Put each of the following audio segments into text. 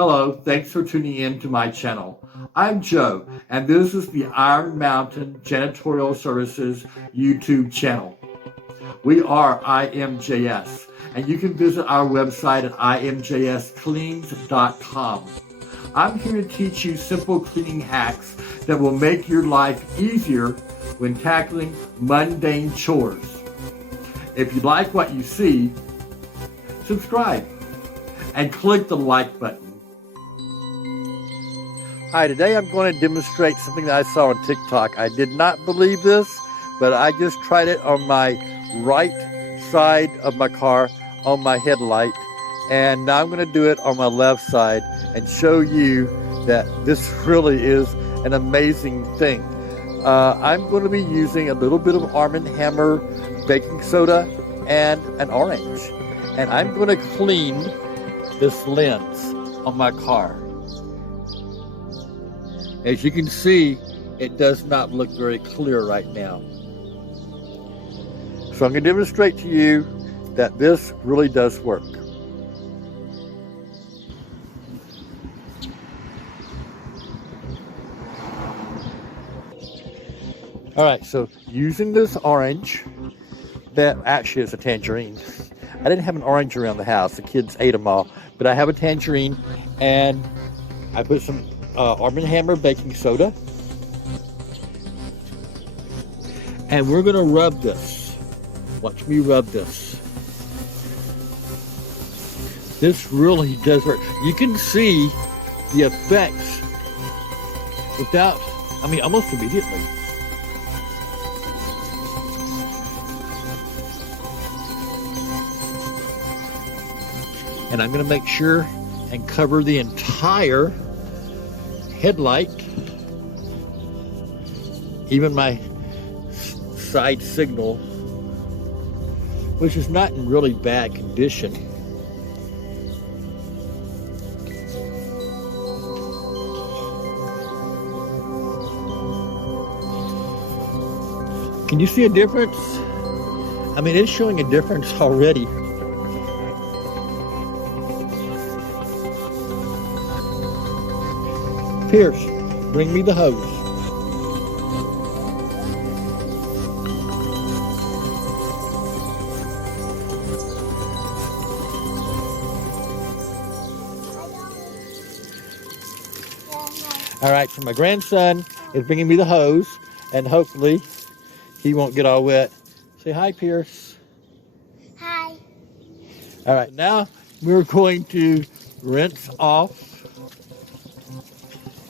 Hello, thanks for tuning in to my channel. I'm Joe, and this is the Iron Mountain Janitorial Services YouTube channel. We are IMJS, and you can visit our website at imjscleans.com. I'm here to teach you simple cleaning hacks that will make your life easier when tackling mundane chores. If you like what you see, subscribe and click the like button. Hi, today I'm going to demonstrate something that I saw on TikTok. I did not believe this, but I just tried it on my right side of my car on my headlight, and now I'm going to do it on my left side and show you that this really is an amazing thing. I'm going to be using a little bit of Arm & Hammer baking soda and an orange, and I'm going to clean this lens on my car. As you can see, it does not look very clear right now. So I'm going to demonstrate to you that this really does work. All right, so using this orange, that actually is a tangerine. I didn't have an orange around the house. The kids ate them all, but I have a tangerine, and I put some Arm & Hammer baking soda, and we're going to rub this. Watch me rub this. This really does work. You can see the effects almost immediately. And I'm going to make sure and cover the entire headlight, even my side signal, which is not in really bad condition. Can you see a difference? I mean, it's showing a difference already. Pierce, bring me the hose. All right, so my grandson is bringing me the hose, and hopefully he won't get all wet. Say hi, Pierce. Hi. All right, now we're going to rinse off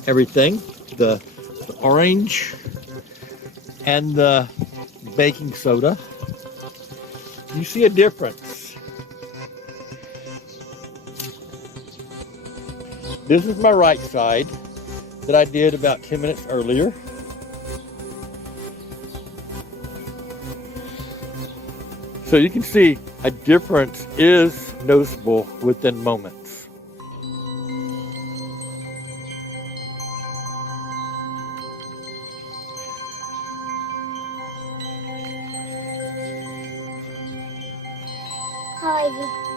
everything, the orange and the baking soda. You see a difference. This is my right side that I did about 10 minutes earlier. So you can see a difference is noticeable within moments. Hi.